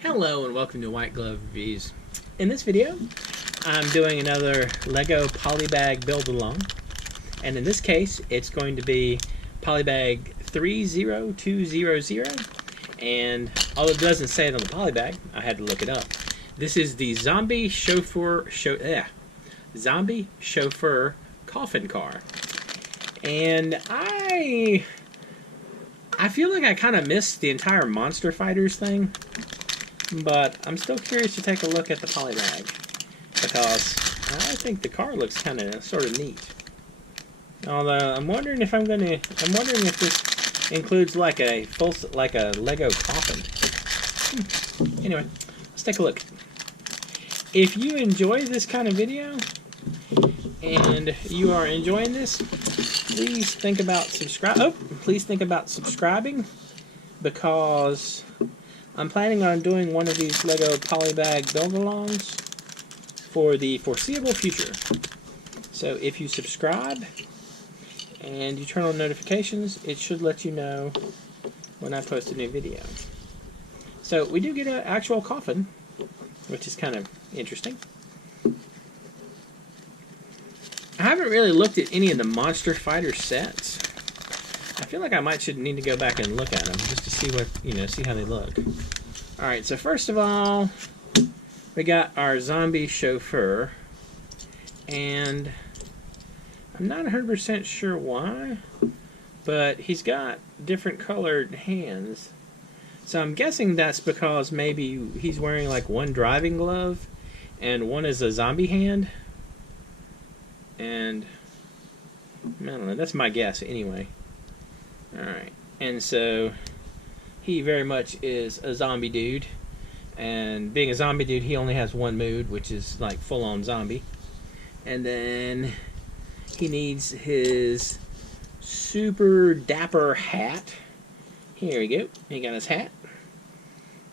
Hello and welcome to White Glove Reviews. In this video, I'm doing another Lego Polybag build-along, and in this case, it's going to be Polybag 30200, and although it doesn't say it on the Polybag, I had to look it up. This is the Chauffeur Coffin car, and I feel like I kind of missed the entire Monster Fighters thing. But I'm still curious to take a look at the Polybag because I think the car looks kind of sort of neat. Although I'm wondering if this includes like a Lego coffin. Anyway, let's take a look. If you enjoy this kind of video and you are enjoying this, please think about subscribing because I'm planning on doing one of these Lego Polybag build-alongs for the foreseeable future. So if you subscribe and you turn on notifications, it should let you know when I post a new video. So we do get an actual coffin, which is kind of interesting. I haven't really looked at any of the Monster Fighter sets. I feel like I should need to go back and look at them just to see see how they look. Alright, so first of all, we got our zombie chauffeur, and I'm not 100% sure why, but he's got different colored hands. So I'm guessing that's because maybe he's wearing like one driving glove and one is a zombie hand. And I don't know, that's my guess anyway. Alright, and so he very much is a zombie dude, and being a zombie dude, he only has one mood, which is like full-on zombie. And then he needs his super dapper hat. Here we go, he got his hat.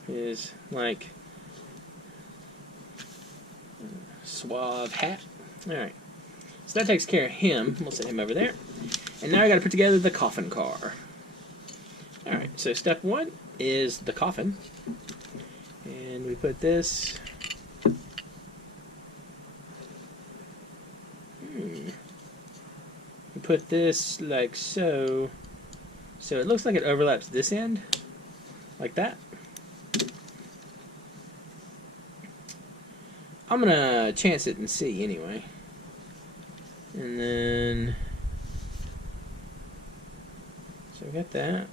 His like suave hat. Alright, so that takes care of him. We'll set him over there. And now I got to put together the coffin car. Alright, so step one is the coffin. And we put this. We put this like so. So it looks like it overlaps this end. Like that. I'm going to chance it and see anyway. And then so we got that.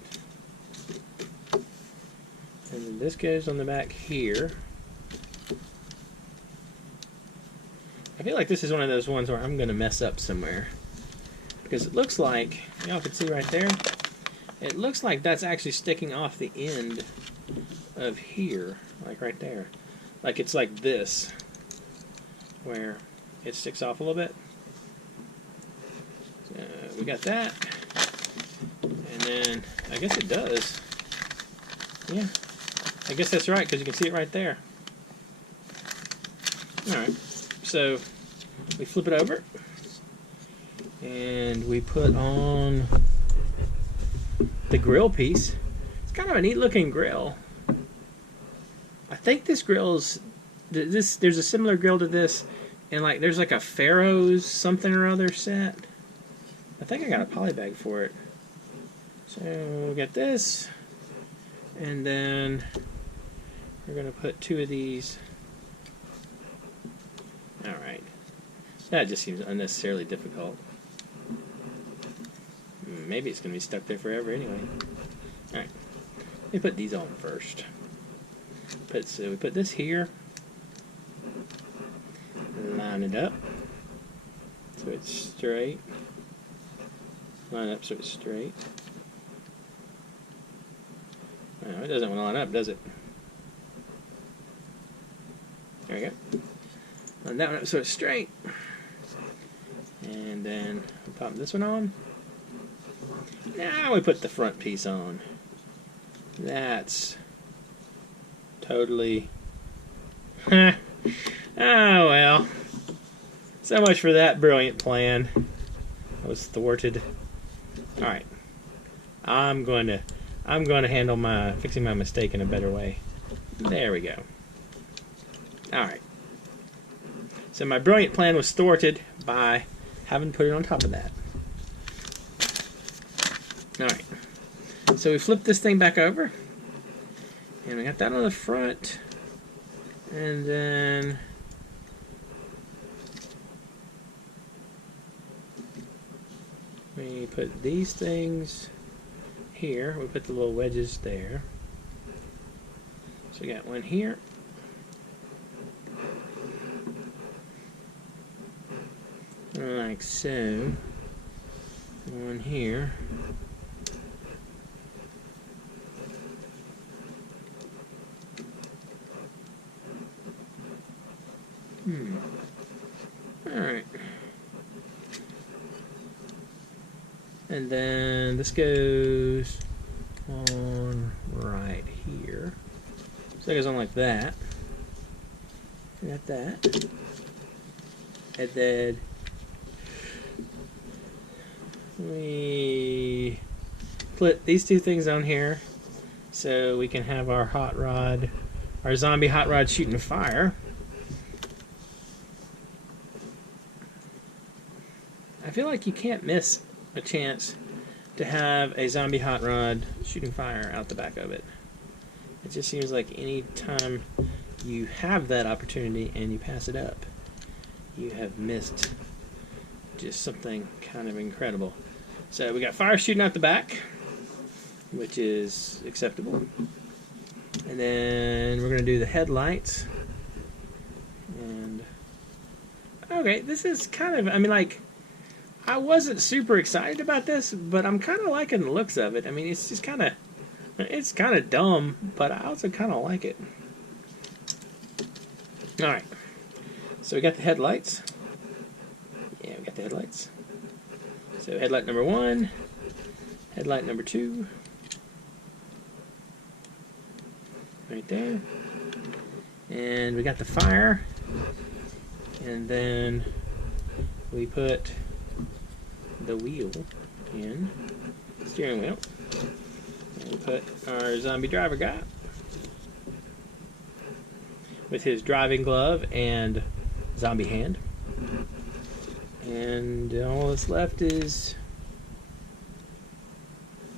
And then this goes on the back here. I feel like this is one of those ones where I'm going to mess up somewhere. Because it looks like, y'all can see right there, it looks like that's actually sticking off the end of here. Like right there. Like it's like this. Where it sticks off a little bit. So we got that. And then, I guess it does. Yeah. I guess that's right, because you can see it right there. Alright. So, we flip it over. And we put on the grill piece. It's kind of a neat looking grill. I think this grill's... there's a similar grill to this. And like, there's like a Pharaoh's something or other set. I think I got a Polybag for it. So we got this, and then we're going to put two of these. Alright, that just seems unnecessarily difficult. Maybe it's going to be stuck there forever anyway. Alright, let me put these on first. So we put this here, line it up so it's straight. Line up so it's straight. No, it doesn't want to line up, does it? There we go. Line that one up so it's straight. And then we pop this one on. Now we put the front piece on. That's totally... Oh well. So much for that brilliant plan. It was thwarted. Alright. I'm going to handle fixing my mistake in a better way. There we go. Alright. So my brilliant plan was thwarted by having to put it on top of that. Alright. So we flip this thing back over. And we got that on the front. And then we put these things here. We put the little wedges there. So we got one here. Like so. One here. Alright. And then this goes on right here. So it goes on like that. Got that. And then we put these two things on here so we can have our hot rod, our zombie hot rod shooting fire. I feel like you can't miss a chance to have a zombie hot rod shooting fire out the back of it. It just seems like any time you have that opportunity and you pass it up, you have missed just something kind of incredible. So we got fire shooting out the back, which is acceptable. And then we're going to do the headlights. And okay, this is kind of, I mean, like, I wasn't super excited about this, but I'm kind of liking the looks of it. I mean, it's just kind of, it's kind of dumb, but I also kind of like it. Alright, so we got the headlights. Yeah, we got the headlights. So headlight number 1, headlight number 2, right there. And we got the fire. And then we put the wheel in, steering wheel. And we put our zombie driver guy with his driving glove and zombie hand. And all that's left is,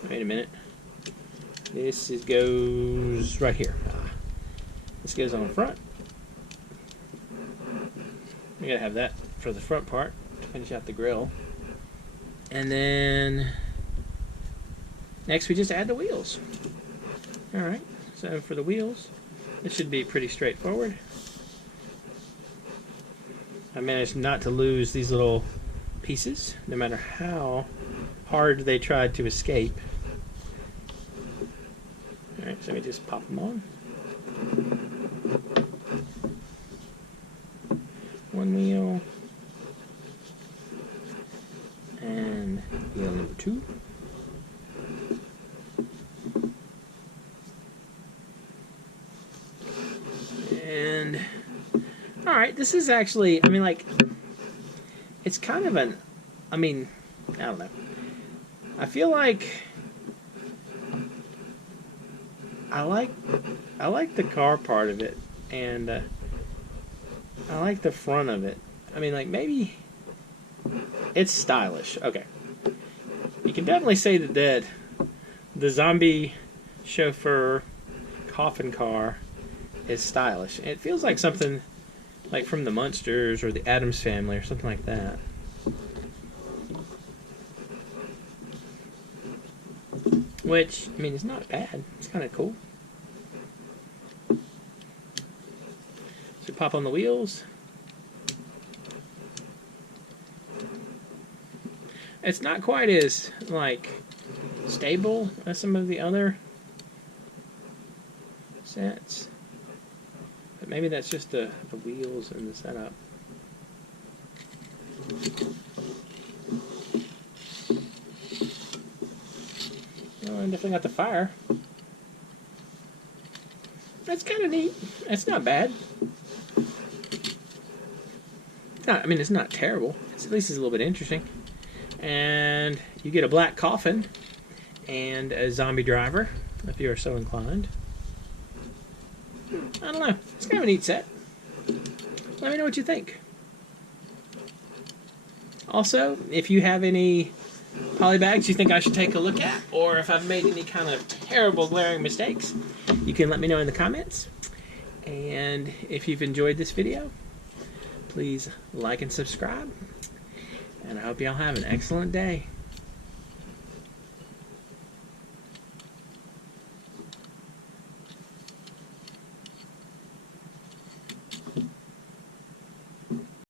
wait a minute, this goes right here. This goes on the front. We gotta have that for the front part to finish out the grill. And then next we just add the wheels. Alright, so for the wheels, it should be pretty straightforward. I managed not to lose these little pieces, no matter how hard they tried to escape. Alright, so let me just pop them on. One wheel. And wheel number 2. And alright, this is actually, I mean, like, it's kind of an, I mean, I don't know. I feel like I like the car part of it, and I like the front of it. I mean, like, maybe it's stylish. Okay, you can definitely say that the zombie chauffeur coffin car is stylish. It feels like something like from the Munsters or the Addams Family or something like that. Which, I mean, it's not bad. It's kind of cool. So pop on the wheels. It's not quite as, like, stable as some of the other sets. But maybe that's just the wheels and the setup. Oh, I definitely got the fire. That's kind of neat. It's not bad. I mean, it's not terrible. At least it's a little bit interesting. And you get a black coffin and a zombie driver, if you are so inclined. I don't know. It's kind of a neat set. Let me know what you think. Also, if you have any polybags you think I should take a look at, or if I've made any kind of terrible glaring mistakes, you can let me know in the comments. And if you've enjoyed this video, please like and subscribe. And I hope y'all have an excellent day.